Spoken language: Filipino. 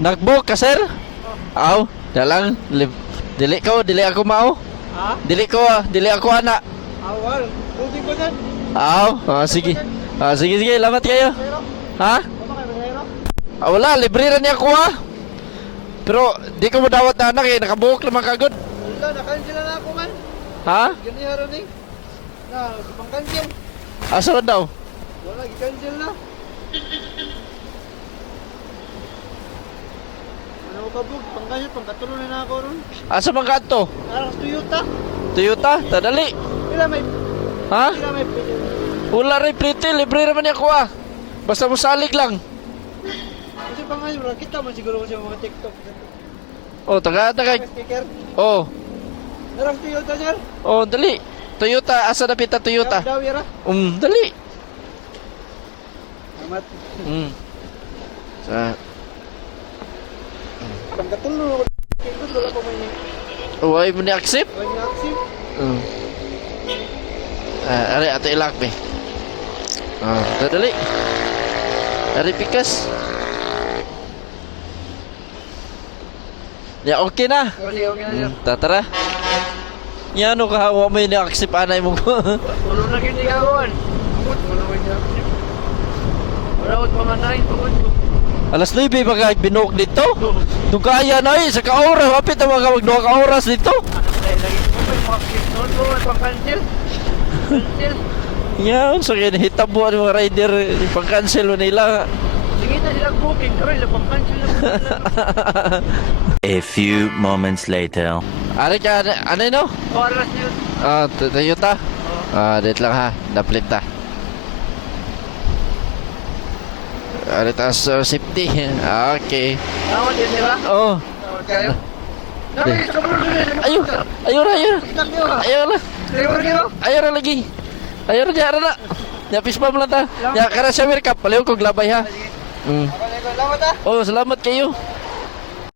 Nagbook ka, sir? Aw, dalang. Dili ako mao. Ha? Dili ako ana. Awal. Booking ko dyan. Aw, sige. Sige, lamat kayo. Ha? Ano kayo, Masahero? Wala, libre ra niya ko ha. Pero di ko mo dawat na anak eh, nakabuhok naman kagod. Wala, nakancel na ako man. Ha? Ganyan haron eh. Na, pang-cancel. Asa ron daw? Wala, gi-cancel na. Ano ka bug? Pang-cancel, pang-katulo na ako ron. Asa man kanto? Parang Toyota. Toyota, tadali. Ila may... Ha? Ila may... Wala rin pretty, libre naman niya ko ha. Basta mo salig lang. Kasi pang-cancel, wala kita man siguro kasi mga TikTok. Oh, taga. Sticker. Oh, Narang Toyota, sir. oh, dali. Toyota, asa na pita Toyota? Daw, yara. Dali. Amat. Sa Pang-katulo ako. Tikot, wala pa may... Uy, mo ni accept? Wala niya accept. Ari ato ilak be. Dali. Ari pikas. Ya okay na. Okay na, sir. Tatara. Nya ano ka wa may ni-accept anay mo. Ulo na kini gawon. Ulo na niya. Wala ko pamanayin pagod ko. Alas 9 ba ka binok dito? Dugaya na sa ka-oras, hapit na mga magduha ka oras dito. Lagi ko pa makikip noon ko pang-cancel. Cancel. Yan, so hitabo ang mga rider pang-cancel nila. Sige na sila booking, pero sila pang-cancel na. A few moments later. Ari ka, ano no? Oras yun. Toyota? Dito lang ha, naplit ta. Ari ta safety. Okay. Tawad yun, di ba? Oh. Tawad kayo. Nakakita ka bro dun eh. Ayun. Kita niyo ha. Ayun. Driver kayo. Ayun lagi. Ayun na. Ya pispa mo lang ta. Ya kara sa World Cup, palayo ko glabay ha. Salamat ha. Oh, salamat kayo.